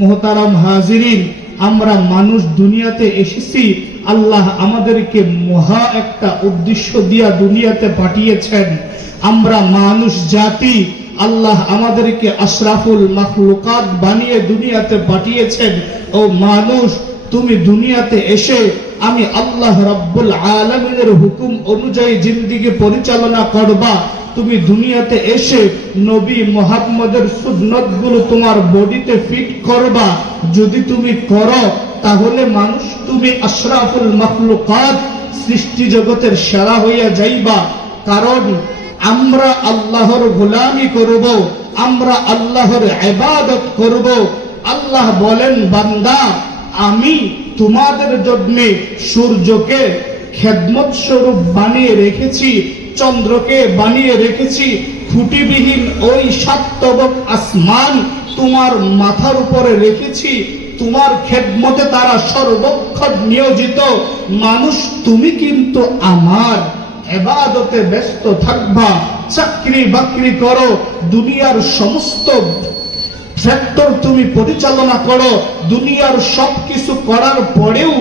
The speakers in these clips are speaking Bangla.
মোহতারাম হাজিরিন, আমরা মানুষ দুনিয়াতে এসেছি, আল্লাহ আমাদেরকে মহা একটা উদ্দেশ্য দিয়া দুনিয়াতে পাঠিয়েছেন। আমরা মানুষ জাতি, আল্লাহ আমাদেরকে আশরাফুল মাখলুকাত বানিয়ে দুনিয়াতে পাঠিয়েছেন। ও মানুষ, তুমি দুনিয়াতে এসে আমি আল্লাহ রব্বুল আলমিনের হুকুম অনুযায়ী জিন্দিগি পরিচালনা করবা। তুমি দুনিয়াতে এসে নবী মোহাম্মদের সুন্নতগুলো তোমার বডিতে ফিট করবা। যদি তুমি করো, তাহলে মানুষ তুমি আশরাফুল মখলুকাত সৃষ্টি জগতের সেরা হইয়া যাইবা। কারণ আমরা আল্লাহর গোলামি করব, আমরা আল্লাহর ইবাদত করব। আল্লাহ বলেন, বান্দা, আমি তোমাদের জন্য সূর্যকে খেদমত স্বরূপ বানিয়ে রেখেছি। চন্দ্রকে বানিয়ে রেখেছি খুঁটিবিহীন ওই সাতবক আসমান তোমার মাথার উপরে রেখেছি। তোমার খেদমতে তারা সর্বক্ষণ নিয়োজিত। মানুষ, তুমি কিন্তু আমার। এবাদতে ব্যস্ত থাকবা চাকরি বাকরি করো, দুনিয়ার সমস্ত সেক্টর তুমি পরিচালনা করো। দুনিয়ার সবকিছু করার পরেও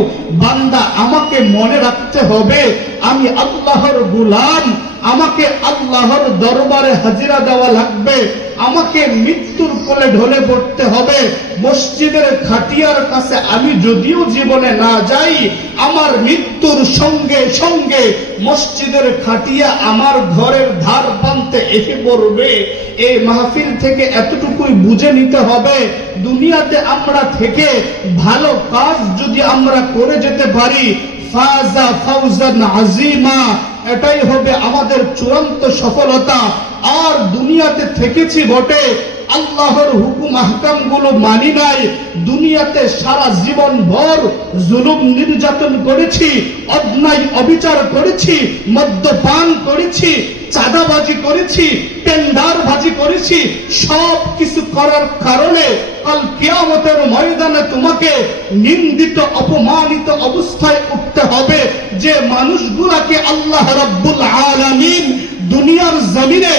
বান্দা আমাকে মনে রাখতে হবে, আমি আল্লাহর গুলাম। আমাকে আল্লাহর দরবারে হাজিরা দেওয়া লাগবে। আমাকে মৃত্যুর কোলে ঢলে পড়তে হবে। মসজিদের খাটিয়ার কাছে আমি যদিও জীবনে না যাই, আমার মৃত্যুর সঙ্গে সঙ্গে মসজিদের খাটিয়া আমার ঘরের ধার প্রান্তে এসে পড়বে। এই মাহফিল থেকে এতটুকুই বুঝে নিতে হবে, দুনিয়াতে আমরা থেকে ভালো কাজ যদি আমরা করে যেতে পারি, ফাজা ফাউজান আজিমা এটাই হবে আমাদের চূড়ান্ত সফলতা। আর দুনিয়াতে থেকেছি বটে, আল্লাহর হুকুম আহকামগুলো মানি নাই। দুনিয়াতে সারা জীবন ভর জুলুম নির্যাতন করেছি, অন্যায় অবিচার করেছি, মদ্যপান করেছি চাঁদাবাজি করেছি, টেন্ডারবাজি করেছি, সব কিছু করার কারণে কাল কিয়ামতের ময়দানে তোমাকে নিন্দিত, অপমানিত অবস্থায় উঠতে হবে। যে মানুষগুলাকে আল্লাহ রাব্বুল আলামিন দুনিয়ার জমিনে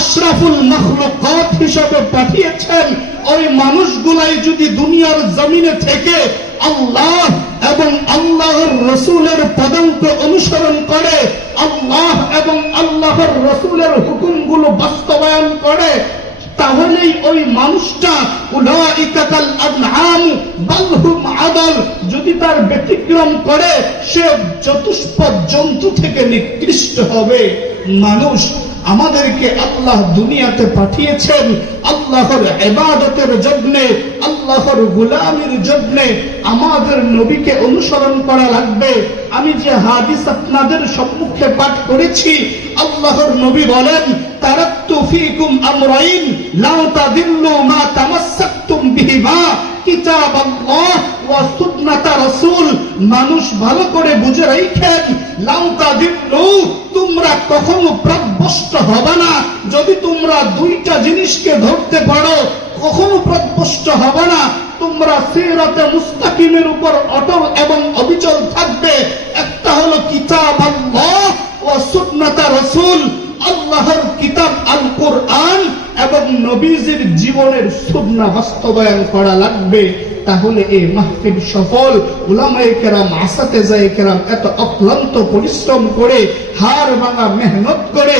আশরাফুল মখলুকাত হিসাবে পাঠিয়েছেন, ওই মানুষগুলাই যদি দুনিয়ার জমিনে থেকে আল্লাহ এবং আল্লাহর রসুলের পদাঙ্ক অনুসরণ করে, আল্লাহ এবং আল্লাহর রসুলের হুকুমগুলো বাস্তবায়ন করে, তাহলেই ওই মানুষটা যদি তার ব্যতিক্রম করে, সে চতুষ্পদ জন্তু থেকে নিকৃষ্ট হবে। মানুষ আমাদেরকে আল্লাহ দুনিয়াতে পাঠিয়েছেন আল্লাহর এবাদতের জন্য, আল্লাহর গুলামির জন্য। আমাদের নবীকে অনুসরণ করা লাগবে। আমি যে হাদিস আপনাদের সম্মুখে পাঠ করেছি, আল্লাহর নবী বলেন তারাক্তু ফীকুম আমরাইন, লা তাদিল্লু মা তামাসসাকতুম বিহিমা। কিতাব মানুষ ভালো করে বুঝে রাখেন লাউ তাদিল্লু তোমরা কখনো প্রভ্রষ্ট হবে না। যদি তোমরা দুইটা জিনিসকে ধরতে পারো, কখনো প্রভ্রষ্ট হবে না। তোমরা সিরাতে মুস্তাকিমের উপর অটল এবং অবিচল থাকবে। একটা হলো কিতাব আল্লাহ ও সুন্নাতা রাসূল, আল্লাহর কিতাব আল কোরআন এবং নবীজির জীবনের সুবনা বাস্তবায়ন করা লাগবে, তাহলে এই মাহফিল সফল। উলামায়ে কেরাম, আসাতে যায় কেরাম এত অক্লান্ত পরিশ্রম করে হার ভাঙা মেহনত করে,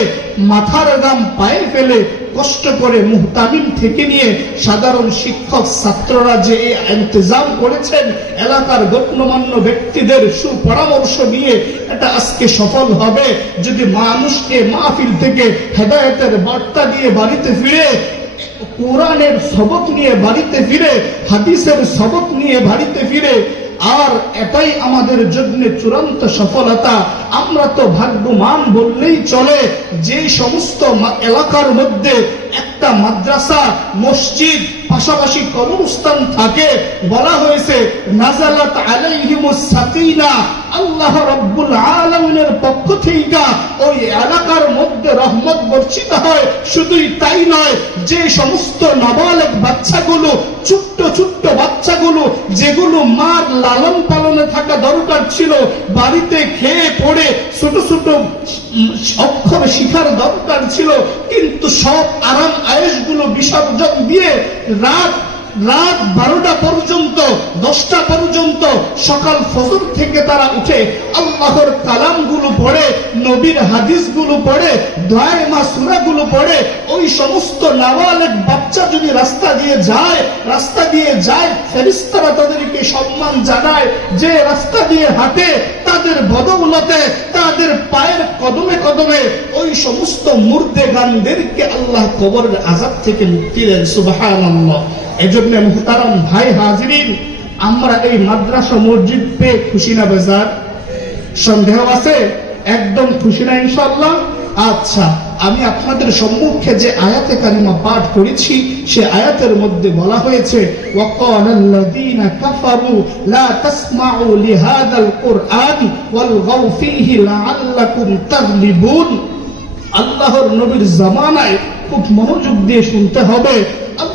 মাথার দাম পায়ে ফেলে কষ্ট করে মুহতামিম থেকে নিয়ে সাধারণ শিক্ষক ছাত্ররা যে ইন্তজাম করেছেন, এলাকার গণ্যমান্য ব্যক্তিদের সুপরামর্শ নিয়ে এটা আজকে সফল হবে। যদি মানুষকে মাহফিল থেকে হেদায়তের বার্তা দিয়ে বাড়িতে ফিরে, কোরআনের সবক নিয়ে বাড়িতে ফিরে, হাদিসের সবক নিয়ে বাড়িতে ফিরে আর এটাই আমাদের জন্য চূড়ান্ত সফলতা। আমরা তো ভাগ্যমান বললেই চলে, যে সমস্ত এলাকার মধ্যে একটা মাদ্রাসা, মসজিদ, পাশাপাশি কবরস্থান থাকে। বলা হয়েছে, নাজালাত আলাইহিমুস সাকিনা। আল্লাহ রাব্বুল আলামিনের পক্ষ থেকে ওই এলাকার মধ্যে রহমত বর্ষিত হয়। শুধুই তাই নয়, যে সমস্ত নাবালক বাচ্চাগুলো, ছোট্ট ছোট্ট বাচ্চাগুলো, যেগুলো মার লালন পালনে থাকা দরকার ছিল, বাড়িতে খেয়ে পড়ে ছোট ছোট অক্ষর শিখার দরকার ছিল, কিন্তু সব আরাম আয়েসগুলো বিসর্জন দিয়ে রাত রাত বারোটা পর্যন্ত, দশটা পর্যন্ত, সকাল ফজর থেকে তারা উঠে আল্লাহর কালামগুলো পড়ে, নবীর হাদিসগুলো পড়ে দয়ামা সুরাগুলো পড়ে, ওই সমস্ত নাবালেক বাচ্চা যদি রাস্তা দিয়ে যায়, রাস্তা দিয়ে যায় ফেরিস্তারা তাদেরকে সম্মান জানায়, যে রাস্তা দিয়ে হাঁটে, তাদের বদৌলতে, তাদের পায়ের কদমে কদমে ওই সমস্ত মুর্দে গানদেরকে আল্লাহ কবরের আজাদ থেকে মুক্তি দেন, সুবহানাল্লাহ। এজন্য মুহতারাম ভাই হাজিরিন আমরা এই মাদ্রাসা মসজিদ পেয়ে খুশি না বেজার সন্দেহ আছে একদম খুশি না ইনশাল্লাহ আচ্ছা আমি আপনাদের সম্মুখে যে আয়াতে কারিমা পাঠ করেছি সে আয়াতের মধ্যে বলা হয়েছে وَقَالَ الَّذِينَ كَفَرُوا لَا تَسْمَعُوا لِهَذَا الْقُرْآنِ وَالْغَوْا فِيهِ لَعَلَّكُمْ تَغْلِبُونَ আল্লাহর নবীর জামানায় খুব মনোযোগ দিয়ে শুনতে হবে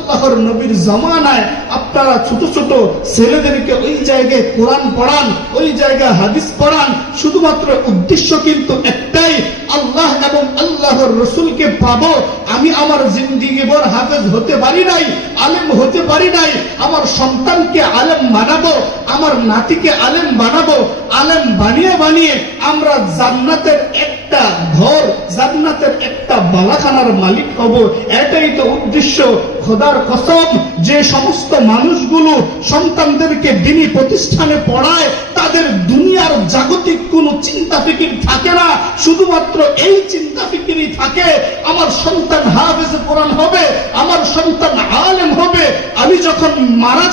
আল্লাহর নবীর জামানায় আপনারা ছোট ছোট ছেলেদেরকে ওই জায়গায় কোরআন পড়ান, ওই জায়গায় হাদিস পড়ান। শুধুমাত্র উদ্দেশ্য কিন্তু একটাই, আল্লাহ এবং আল্লাহর রসুলকে পাবো। আমি আমার জিন্দিগি ভর হাফেজ হতে পারি নাই, আলেম হতে পারি নাই, আমার সন্তানকে আলেম বানাবো, আমার নাতিকে আলেম বানাবো। আলেম বানিয়ে বানিয়ে আমরা জান্নাতের একটা ঘর, জান্নাতের একটা বালাখানার মালিক হব। এটাই তো উদ্দেশ্য। খোদার কসম, যে সমস্ত মানুষগুলো সন্তানদেরকে দিনী প্রতিষ্ঠানে পড়ায়, তাদের দুনিয়ার জাগতিক কোনো চিন্তা ফিকির থাকে না। শুধুমাত্র এই চিন্তা ফিকিরই থাকে, আমার সন্তান হাফেজে কোরআন হবে, আমার সন্তান আলেম হবে। আমি যখন মারা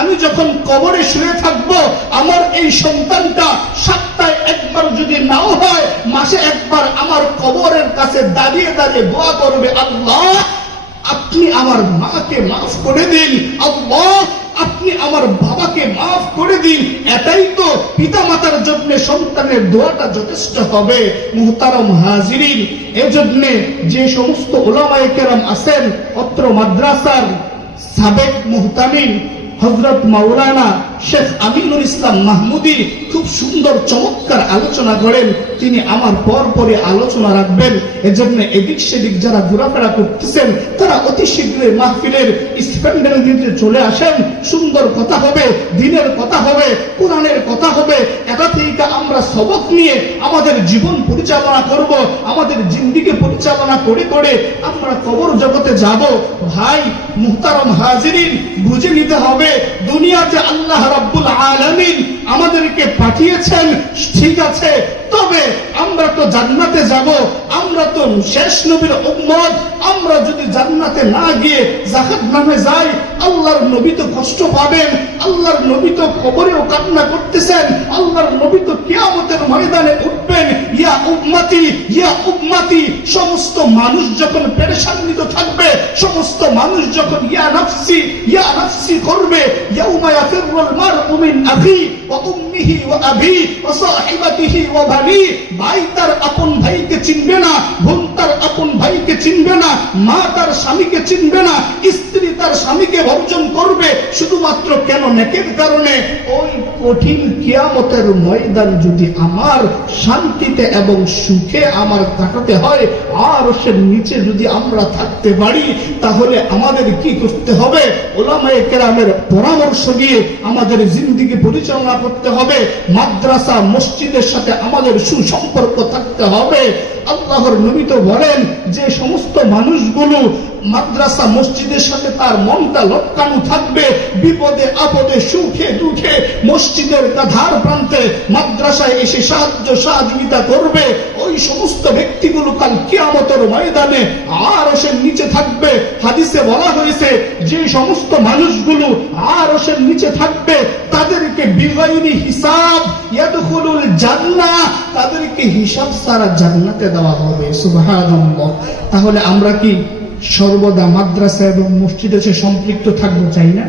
আমি যখন কবরে শুয়ে থাকব, আমার এই সন্তানটা সপ্তাহে একবার যদি নাও হয়, মাসে একবার আমার কবরের কাছে দাঁড়িয়ে দাঁড়িয়ে দোয়া করবে, আল্লাহ, আপনি আমার মাকে মাফ করে দিন, আল্লাহ, আপনি আমার বাবাকে মাফ করে দিন। এটাই তো পিতা মাতার জন্য সন্তানের দোয়াটা যথেষ্ট হবে, মুহতারম হাজিরিন। এজন্য যে সমস্ত ওলামায়ে কেরাম আছেন, অত্র মাদ্রাসার সাবেক মুহতামিন হজরত মাওলানা শেখ আমিনুল ইসলাম মাহমুদি খুব সুন্দর চমৎকার আলোচনা করেন। তিনি আমার পর পরে আলোচনা রাখবেন। এজন্য এদিক সেদিক যারা ঘোরাফেরা করতেছেন, তারা অতি শীঘ্রই মাহফিলের স্প্যান্ডেল দিতে চলে আসেন। সুন্দর কথা হবে, দিনের কথা হবে, কোরআনের কথা হবে। এটা থেকে আমরা সবক নিয়ে আমাদের জীবন পরিচালনা করব, আমাদের জিন্দিকে পরিচালনা করে করে আমরা কবর জগতে যাব। ভাই মুহতারম হাজিরিন বুঝে নিতে হবে। দুনিয়াতে আল্লাহ রাব্বুল আলামিন আমাদেরকে পাঠিয়েছেন। ঠিক আছে, তবে আমরা তো জান্নাতে যাব। আমরা তো শেষ নবীর উম্মত। আমরা যদি জান্নাতে না গিয়ে জাকাত নামে যাই আল্লাহর নবী তো কষ্ট পাবেন, আল্লাহর নবী তো কবরেও কান্না করতেছেন, আল্লাহর নবী তো কিয়ামতের ময়দানে উঠবেন, ইয়া উম্মতি ইয়া উম্মতি। সমস্ত মানুষ যখন পেরেশান্বিত থাকবে, সমস্ত মানুষ যখন ইয়া নাফসি ইয়া নাফসি করবে, ইয়াউমা ইয়াফিরুল মারউ মিন আখি ওয়া উম্মিহি ওয়া আবি ওয়া সাহিবাতিহি ওয়া বানি। ভাই তার আপন ভাইকে চিনবে না, বোন তার আপন ভাইকে চিনবে না, মা তার স্বামীকে চিনবে না স্ত্রী তার স্বামীকে বর্জন করবে শুধুমাত্র কেন? নেকের কারণে ওই কঠিন কিয়ামতের ময়দান যদি আমার শান্তিতে এবং সুখে আমার কাটাতে হয়, আর সে নিচে যদি আমরা থাকতে পারি, তাহলে আমাদের কি করতে হবে? ওলামায়ে কেরামের পরামর্শ দিয়ে আমাদের জিন্দিগি পরিচালনা করতে হবে। মাদ্রাসা, মসজিদের সাথে আমাদের সুসম্পর্ক থাকতে হবে। আল্লাহর নবী তো বলেন, যে সমস্ত মানুষগুলো মাদ্রাসা মসজিদের সাথে তার মনটা লটকানো থাকবে। বিপদে, আপদে, সুখে, দুঃখে মসজিদের ধার প্রান্তে মাদ্রাসায় এসে সাহায্য, সহযোগিতা করবে। ওই সমস্ত ব্যক্তিগুলো কাল কিয়ামতের ময়দানে আর ওসের নিচে থাকবে। হাদিসে বলা হয়েছে, যে সমস্ত মানুষগুলো আর ওসের নিচে থাকবে, তাদেরকে বিগয়নি হিসাব ইয়াদখুলুল জান্নাহ, তাদেরকে হিসাব ছাড়া জান্নাতে দেওয়া হবে। সুবহানাল্লাহ। তাহলে আমরা কি সর্বদা মাদ্রাসা এবং মসজিদে এসে সম্পৃক্ত থাকব, চাই না?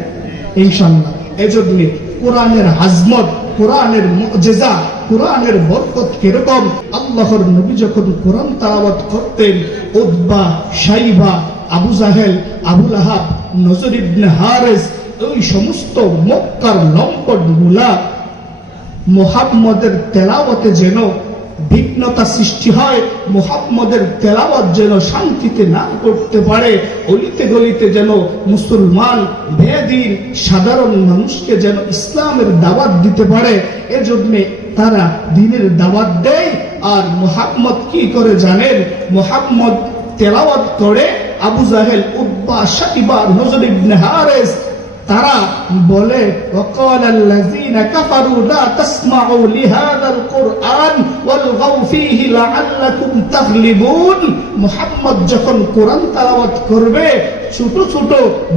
ইনশাল্লাহ এজন্য কোরআনের হাজমত কোরআনের মুজেজা, কোরআনের বরকত কীরকম? আল্লাহর নবী যখন কোরআন তালাওয়াত করতেন উদ্বা সাইবা, আবু জাহেল আবুল আহাব নজর ইবনে হারেস, ওই সমস্ত মক্কার লম্পটগুলা মোহাম্মদের তেলাওয়াতে যেন বিঘ্নতা সৃষ্টি হয়, মোহাম্মদের তেলাওয়াত যেন শান্তিতে না করতে পারে, অলিতে গলিতে যেন মুসলমান, বেদিন, সাধারণ মানুষকে যেন ইসলামের দাওয়াত দিতে পারে, এজন্য তারা দিনের দাওয়াত দেয়। আর মোহাম্মদ কি করে জানেন? মোহাম্মদ তেলাওয়াত করে আবু জাহেল উদ্বা সাইবা নজর ইবনে হারেস তারা বলে وقال الذين كفروا لا تسمعوا لهذا القرآن والغوا فيه لعلكم تغلبون মুহাম্মদ যখন কোরআন তেলাওয়াত করবে ছোট ছোট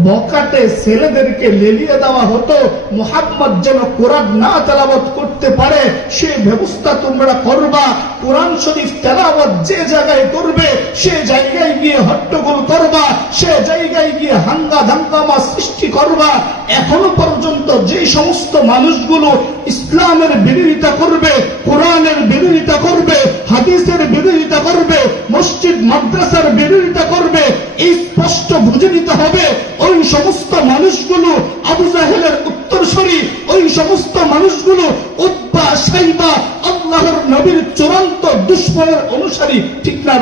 বকাটে ছেলেদেরকে লেলিয়ে দেওয়া হতো। মুহাম্মদ যেন কোরআন না তেলাওয়াত করতে পারে, সে ব্যবস্থা তোমরা করবা। কোরআন শরীফ তেলাওয়াত যে জায়গায় করবে, সে জায়গায় গিয়ে হট্টগোল করবা, সে জায়গায় গিয়ে হাঙ্গা দাঙ্গামা সৃষ্টি করবা। এখনও পর্যন্ত যে সমস্ত মানুষগুলো ইসলামের বিরোধিতা করবে, কোরআনের বিরোধিতা করবে, হাদিসের বিরোধিতা করবে, মসজিদ, মাদ্রাসার বিরোধিতা করবে অনুসারী ঠিক না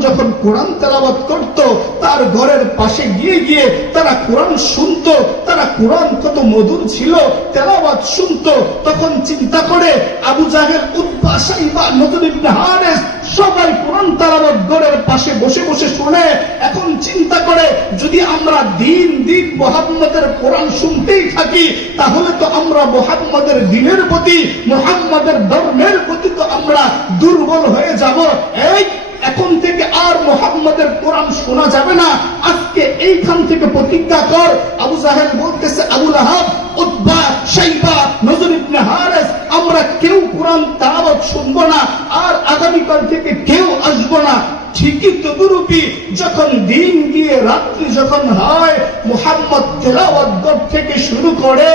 যখন কোরআন করত, তার ঘরের পাশে গিয়ে গিয়ে তারা কোরআন শুনতো, তারা কোরআন কত মধুর ছিল, তেলাওয়াত শুনতো, তখন চিন্তা করে আবু সাইবা নজর ইবনে হারেস সবাই কোরআন তালাবত গড়ের পাশে বসে বসে শুনে, এখন চিন্তা করে, যদি আমরা দিন দিন মোহাম্মদের কোরআন শুনতেই থাকি, তাহলে তো আমরা মোহাম্মদের দিনের প্রতি, মোহাম্মদের ধর্মের প্রতি তো আমরা দুর্বল হয়ে যাব। এই এখন থেকে আর মোহাম্মদের কোরআন শোনা যাবে না। আজকে এইখান থেকে প্রতিজ্ঞা কর। আবু জাহেদ বলতেছে, আবুল আহাব উদ্বা সাইবা নজর ইবনে হারেস, আমরা কেউ কোরআন তালাবত শুনব না আর আগামীকাল থেকে কেউ আসব না। ঠিকই তদুরূপী যখন দিন গিয়ে রাত্রি যখন হয়, মোহাম্মদ তেলাওয়াত থেকে শুরু করে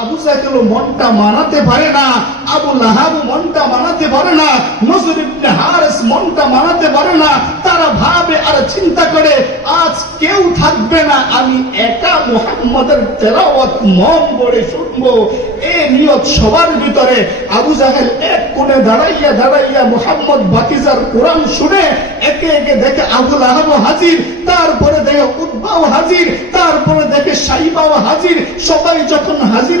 আবু জাহেল মনটা মানাতে পারে না, আবু লাহাবু মনটা মানাতে পারে না নজর হারেস মনটা মানাতে পারে না, তারা ভাবে আর চিন্তা করে, আজ কেউ থাকবে না, আমি একা মোহাম্মদের তেলাওয়াত মন ভরে শুনব। এ নিয়ত সবার ভিতরে, আবু জাহেল এক কোণে দাঁড়াইয়া দাঁড়াইয়া মোহাম্মদ বাকিজার কোরআন শুনে, একে একে দেখে আবুল আহম হাজির, তারপরে দেখে উদ্বাও হাজির, তারপরে দেখে সাইবাও হাজির, সবাই যখন হাজির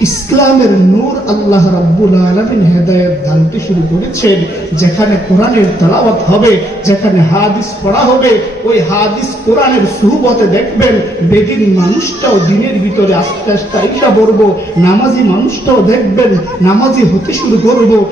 ইসলামের নূর আল্লাহ রাব্বুল আলমিন হেদায়ত দানতে শুরু করেছেন। যেখানে কোরআনের তেলাওয়াত হবে, যেখানে হাদিস পড়া হবে, ওই হাদিস কোরআনের সুহবতে দেখবেন বেদিন মানুষটাও দিনের ভিতরে আস্তে আস্তে আইসা পড়ব, নামাজি মানুষটাও দেখবেন নামাজি হতে শুরু করব।